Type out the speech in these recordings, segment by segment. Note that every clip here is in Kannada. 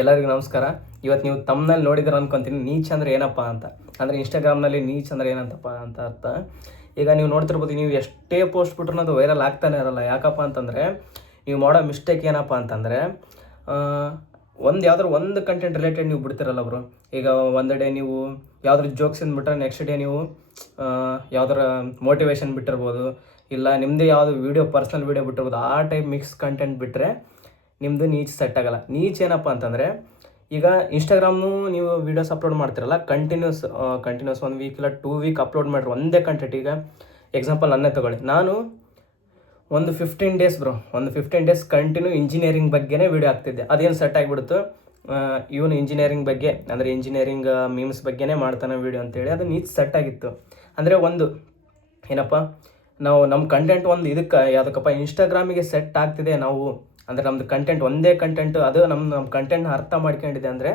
ಎಲ್ಲರಿಗೂ ನಮಸ್ಕಾರ. ಇವತ್ತು ನೀವು ತಮ್ಮನಲ್ಲಿ ನೋಡಿದ್ರೆ ಅನ್ಕೊತೀನಿ ನೀಚ್ ಅಂದರೆ ಏನಪ್ಪ ಅಂತ. ಅಂದರೆ ಇನ್ಸ್ಟಾಗ್ರಾಮ್ನಲ್ಲಿ ನೀಚ್ ಅಂದರೆ ಏನಂತಪ್ಪ ಅಂತ ಅರ್ಥ. ಈಗ ನೀವು ನೋಡ್ತಿರ್ಬೋದು, ನೀವು ಎಷ್ಟೇ ಪೋಸ್ಟ್ ಬಿಟ್ರೂ ಅದು ವೈರಲ್ ಆಗ್ತಾನೆ ಇರಲ್ಲ. ಯಾಕಪ್ಪ ಅಂತಂದರೆ ನೀವು ಮಾಡೋ ಮಿಸ್ಟೇಕ್ ಏನಪ್ಪ ಅಂತಂದರೆ ಯಾವ್ದಾದ್ರು ಒಂದು ಕಂಟೆಂಟ್ ರಿಲೇಟೆಡ್ ನೀವು ಬಿಡ್ತಿರಲ್ಲ ಬ್ರೋ. ಈಗ ಒಂದು ಡೇ ನೀವು ಯಾವ್ದಾದ್ರು ಜೋಕ್ಸಿಂದ ಬಿಟ್ಟರೆ ನೆಕ್ಸ್ಟ್ ಡೇ ನೀವು ಯಾವ್ದಾರ ಮೋಟಿವೇಶನ್ ಬಿಟ್ಟಿರ್ಬೋದು, ಇಲ್ಲ ನಿಮ್ಮದೇ ಯಾವುದು ವೀಡಿಯೋ ಪರ್ಸ್ನಲ್ ವೀಡಿಯೋ ಬಿಟ್ಟಿರ್ಬೋದು. ಆ ಟೈಪ್ ಮಿಕ್ಸ್ ಕಂಟೆಂಟ್ ಬಿಟ್ಟರೆ ನಿಮ್ಮದು ನೀಚ್ ಸೆಟ್ ಆಗೋಲ್ಲ. ನೀಚ್ ಏನಪ್ಪ ಅಂತಂದರೆ, ಈಗ ಇನ್ಸ್ಟಾಗ್ರಾಮು ನೀವು ವೀಡಿಯೋಸ್ ಅಪ್ಲೋಡ್ ಮಾಡ್ತಿರಲ್ಲ, ಕಂಟಿನ್ಯೂಸ್ 1 ವೀಕ್ ಇಲ್ಲ 2 ವೀಕ್ ಅಪ್ಲೋಡ್ ಮಾಡಿರಿ ಒಂದೇ ಕಂಟೆಂಟ್. ಈಗ ಎಕ್ಸಾಂಪಲ್ ನನ್ನೇ ತೊಗೊಳ್ಳಿ, ನಾನು ಒಂದು 15 ಡೇಸ್ ಬ್ರೋ, ಒಂದು 15 ಡೇಸ್ ಕಂಟಿನ್ಯೂ ಇಂಜಿನಿಯರಿಂಗ್ ಬಗ್ಗೆನೇ ವೀಡಿಯೋ ಆಗ್ತಿದ್ದೆ. ಅದೇನು ಸೆಟ್ ಆಗಿಬಿಡ್ತು, ಇವನು ಇಂಜಿನಿಯರಿಂಗ್ ಬಗ್ಗೆ ಅಂದರೆ ಇಂಜಿನಿಯರಿಂಗ್ ಮೀಮ್ಸ್ ಬಗ್ಗೆನೇ ಮಾಡ್ತಾನೆ ವೀಡಿಯೋ ಅಂತೇಳಿ ಅದು ನೀಚ್ ಸೆಟ್ ಆಗಿತ್ತು. ಅಂದರೆ ಒಂದು ಏನಪ್ಪ, ನಾವು ನಮ್ಮ ಕಂಟೆಂಟ್ ಒಂದು ಯಾವುದಕ್ಕಪ್ಪ ಇನ್ಸ್ಟಾಗ್ರಾಮಿಗೆ ಸೆಟ್ ಆಗ್ತಿದೆ ನಾವು, ಅಂದರೆ ನಮ್ಮದು ಕಂಟೆಂಟ್ ಒಂದೇ ಕಂಟೆಂಟು ಅದು ನಮ್ಮ ಕಂಟೆಂಟ್ನ ಅರ್ಥ ಮಾಡ್ಕೊಂಡಿದೆ ಅಂದರೆ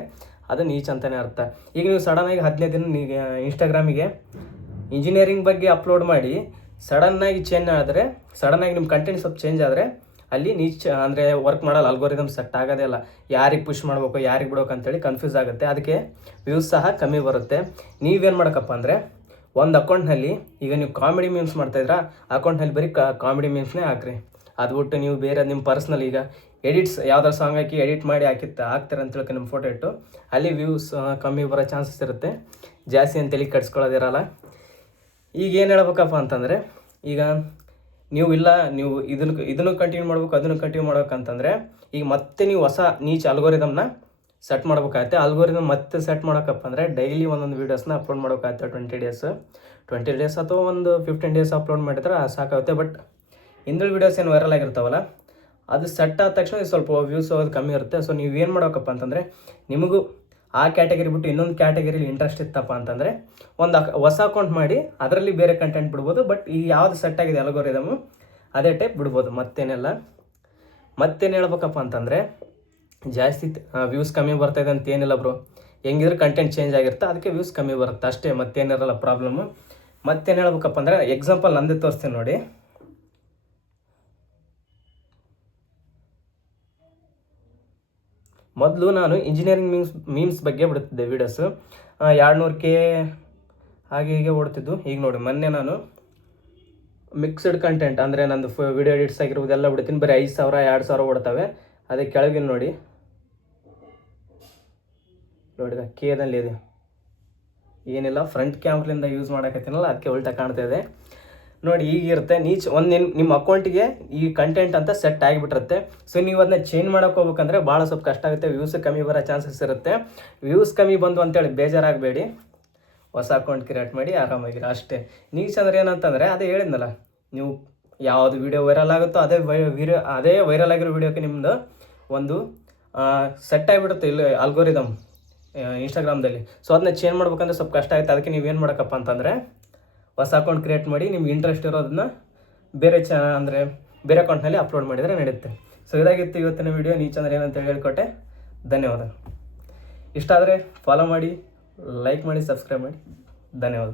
ಅದು ನೀಚ್ ಅಂತಲೇ ಅರ್ಥ. ಈಗ ನೀವು ಸಡನ್ನಾಗಿ 15 ದಿನ ಇನ್ಸ್ಟಾಗ್ರಾಮಿಗೆ ಇಂಜಿನಿಯರಿಂಗ್ ಬಗ್ಗೆ ಅಪ್ಲೋಡ್ ಮಾಡಿ ಸಡನ್ನಾಗಿ ಸಡನ್ನಾಗಿ ನಿಮ್ಮ ಕಂಟೆಂಟ್ ಸ್ವಲ್ಪ ಚೇಂಜ್ ಆದರೆ ಅಲ್ಲಿ ನೀಚ್ ಅಂದರೆ ವರ್ಕ್ ಮಾಡಲ್ಲ, ಅಲ್ಗೋರಿದಮ್ ಸೆಟ್ ಆಗೋದೇ ಇಲ್ಲ. ಯಾರಿಗೆ ಪುಷ್ ಮಾಡಬೇಕು ಯಾರಿಗೆ ಬಿಡಬೇಕು ಅಂತೇಳಿ ಕನ್ಫ್ಯೂಸ್ ಆಗುತ್ತೆ. ಅದಕ್ಕೆ ವ್ಯೂಸ್ ಸಹ ಕಮ್ಮಿ ಬರುತ್ತೆ. ನೀವೇನು ಮಾಡೋಕ್ಕಪ್ಪ ಅಂದರೆ, ಒಂದು ಅಕೌಂಟ್ನಲ್ಲಿ ಈಗ ನೀವು ಕಾಮಿಡಿ ಮೀಮ್ಸ್ ಮಾಡ್ತಾಯಿದ್ರೆ ಅಕೌಂಟ್ನಲ್ಲಿ ಬರೀ ಕಾಮಿಡಿ ಮೀಮ್ಸ್ನೇ ಹಾಕ್ರಿ. ಅದು ಬಿಟ್ಟು ನೀವು ಬೇರೆ ನಿಮ್ಮ ಪರ್ಸ್ನಲ್ ಈಗ ಎಡಿಟ್ಸ್ ಯಾವ್ದಾರು ಸಾಂಗ್ ಹಾಕಿ ಎಡಿಟ್ ಮಾಡಿ ಹಾಕ್ತಾರೆ ಅಂತ ಹೇಳ್ಕೊಂಡು ನಿಮ್ಮ ಫೋಟೋ ಇಟ್ಟು ಅಲ್ಲಿ ವ್ಯೂಸ್ ಕಮ್ಮಿ ಬರೋ ಚಾನ್ಸಸ್ ಇರುತ್ತೆ. ಜಾಸ್ತಿ ಅಂತೇಳಿ ಕಟ್ಸ್ಕೊಳ್ಳೋದಿರಲ್ಲ. ಈಗ ಏನು ಹೇಳ್ಬೇಕಪ್ಪ ಅಂತಂದರೆ, ಈಗ ನೀವು ಇದನ್ನು ಕಂಟಿನ್ಯೂ ಮಾಡ್ಬೇಕು ಅದನ್ನು ಕಂಟಿನ್ಯೂ ಮಾಡ್ಬೇಕಂತಂದರೆ ಈಗ ಮತ್ತೆ ನೀವು ಹೊಸ ನೀಚ್ ಅಲ್ಗೋರಿದಮ್ನ ಸೆಟ್ ಮಾಡ್ಬೇಕಾಗತ್ತೆ. ಅಲ್ಗೋರಿದಮ್ ಮತ್ತೆ ಸೆಟ್ ಮಾಡೋಕ್ಕಪ್ಪ ಅಂದರೆ ಡೈಲಿ ಒಂದೊಂದು ವೀಡಿಯೋಸ್ನ ಅಪ್ಲೋಡ್ ಮಾಡೋಕ್ಕಾಗತ್ತೆ. 20 ಡೇಸ್ ಅಥವಾ ಒಂದು 15 ಡೇಸ್ ಅಪ್ಲೋಡ್ ಮಾಡಿದ್ರೆ ಸಾಕಾಗುತ್ತೆ. ಬಟ್ ಹಿಂದಿನ ವೀಡಿಯೋಸ್ ಏನು ವೈರಲ್ ಆಗಿರ್ತಾವಲ್ಲ, ಅದು ಸೆಟ್ ಆದ ತಕ್ಷಣ ಸ್ವಲ್ಪ ವ್ಯೂಸ್ ಹೋಗೋದು ಕಮ್ಮಿ ಇರುತ್ತೆ. ಸೊ ನೀವೇನು ಮಾಡೋಕ್ಕಪ್ಪ ಅಂತಂದರೆ, ನಿಮಗೂ ಆ ಕ್ಯಾಟಗರಿ ಬಿಟ್ಟು ಇನ್ನೊಂದು ಕ್ಯಾಟಗರಿಲಿ ಇಂಟ್ರೆಸ್ಟ್ ಇತ್ತಪ್ಪ ಅಂತಂದರೆ ಒಂದು ಹೊಸ ಅಕೌಂಟ್ ಮಾಡಿ ಅದರಲ್ಲಿ ಬೇರೆ ಕಂಟೆಂಟ್ ಬಿಡ್ಬೋದು. ಬಟ್ ಈ ಯಾವುದು ಸೆಟ್ ಆಗಿದೆ ಅಲ್ಗೋರಿದಮು ಅದೇ ಟೈಪ್ ಬಿಡ್ಬೋದು. ಮತ್ತೇನು ಹೇಳ್ಬೇಕಪ್ಪ ಅಂತಂದರೆ, ಜಾಸ್ತಿ ವ್ಯೂಸ್ ಕಮ್ಮಿ ಬರ್ತಾಯಿದೆ ಅಂತ ಏನಿಲ್ಲ ಬ್ರೋ. ಹೆಂಗಿದ್ರೆ ಕಂಟೆಂಟ್ ಚೇಂಜ್ ಆಗಿರುತ್ತೆ, ಅದಕ್ಕೆ ವ್ಯೂಸ್ ಕಮ್ಮಿ ಬರುತ್ತೆ ಅಷ್ಟೇ, ಮತ್ತೇನಿರಲ್ಲ ಪ್ರಾಬ್ಲಮ್ಮು. ಮತ್ತೇನು ಹೇಳ್ಬೇಕಪ್ಪ ಅಂದರೆ, ಎಕ್ಸಾಂಪಲ್ ನಂದೇ ತೋರಿಸ್ತೀನಿ ನೋಡಿ. ಮೊದಲು ನಾನು ಇಂಜಿನಿಯರಿಂಗ್ ಮೀಮ್ಸ್ ಬಗ್ಗೆ ಬಿಡ್ತಿದ್ದೆ ವೀಡಿಯೋಸು, 200K ಹಾಗೆ ಹೀಗೆ ಓಡ್ತಿದ್ದು. ಈಗ ನೋಡಿ, ಮೊನ್ನೆ ನಾನು ಮಿಕ್ಸ್ಡ್ ಕಂಟೆಂಟ್ ಅಂದರೆ ನಂದು ವೀಡಿಯೋ ಎಡಿಟ್ಸ್ ಆಗಿರ್ಬೋದು ಎಲ್ಲ ಬಿಡ್ತೀನಿ, ಬರೀ 5,000 2,000 ಓಡ್ತವೆ. ಅದೇ ಕೆಳಗಿನ ನೋಡಿ ಕೇದಲ್ಲಿ ಇದೆ, ಏನಿಲ್ಲ ಫ್ರಂಟ್ ಕ್ಯಾಮ್ರಿಂದ ಯೂಸ್ ಮಾಡೋಕತ್ತೀನಲ್ಲ ಅದಕ್ಕೆ ಉಲ್ಟಾ ಕಾಣ್ತಾ ಇದೆ ನೋಡಿ. ಈಗಿರುತ್ತೆ ನೀಚ್ ನಿಮ್ಮ ಅಕೌಂಟಿಗೆ ಈ ಕಂಟೆಂಟ್ ಅಂತ ಸೆಟ್ ಆಗಿಬಿಟ್ಟಿರುತ್ತೆ. ಸೊ ನೀವು ಅದನ್ನ ಚೇಂಜ್ ಮಾಡೋಕೆ ಹೋಗ್ಬೇಕಂದ್ರೆ ಭಾಳ ಸ್ವಲ್ಪ ಕಷ್ಟ ಆಗುತ್ತೆ. ವ್ಯೂಸ್ ಕಮ್ಮಿ ಬರೋ ಚಾನ್ಸಸ್ ಇರುತ್ತೆ. ವ್ಯೂಸ್ ಕಮ್ಮಿ ಬಂದು ಅಂತೇಳಿ ಬೇಜಾರಾಗಬೇಡಿ, ಹೊಸ ಅಕೌಂಟ್ ಕ್ರಿಯೇಟ್ ಮಾಡಿ ಆರಾಮಾಗಿರಿ ಅಷ್ಟೇ. ನೀಚ್ ಅಂದರೆ ಏನಂತಂದರೆ ಅದೇ ಹೇಳಿದ್ನಲ್ಲ, ನೀವು ಯಾವುದು ವೀಡಿಯೋ ವೈರಲ್ ಆಗುತ್ತೋ ಅದೇ ವೈರಲ್ ಆಗಿರೋ ವೀಡಿಯೋಕ್ಕೆ ನಿಮ್ಮದು ಒಂದು ಸೆಟ್ ಆಗಿಬಿಡುತ್ತೆ ಇಲ್ಲಿ ಅಲ್ಗೋರಿದಮ್ ಇನ್ಸ್ಟಾಗ್ರಾಮ್ದಲ್ಲಿ. ಸೊ ಅದನ್ನ ಚೇಂಜ್ ಮಾಡ್ಬೇಕಂದ್ರೆ ಸ್ವಲ್ಪ ಕಷ್ಟ ಆಗುತ್ತೆ. ಅದಕ್ಕೆ ನೀವೇನು ಮಾಡೋಕ್ಕಪ್ಪ ಅಂತಂದರೆ, ಹೊಸ ಅಕೌಂಟ್ ಕ್ರಿಯೇಟ್ ಮಾಡಿ ನಿಮ್ಗೆ ಇಂಟ್ರೆಸ್ಟ್ ಇರೋದನ್ನ ಬೇರೆ ಅಕೌಂಟ್ನಲ್ಲಿ ಅಪ್ಲೋಡ್ ಮಾಡಿದರೆ ನಡೆಯುತ್ತೆ. ಸೊ ಇದಾಗಿತ್ತು ಇವತ್ತಿನ ವೀಡಿಯೋ. ನೀಚ್ ಅಂದರೆ ಏನಂತ ಹೇಳ್ಕೊಟ್ಟೆ. ಧನ್ಯವಾದ. ಇಷ್ಟ ಆದರೆ ಫಾಲೋ ಮಾಡಿ, ಲೈಕ್ ಮಾಡಿ, ಸಬ್ಸ್ಕ್ರೈಬ್ ಮಾಡಿ. ಧನ್ಯವಾದ.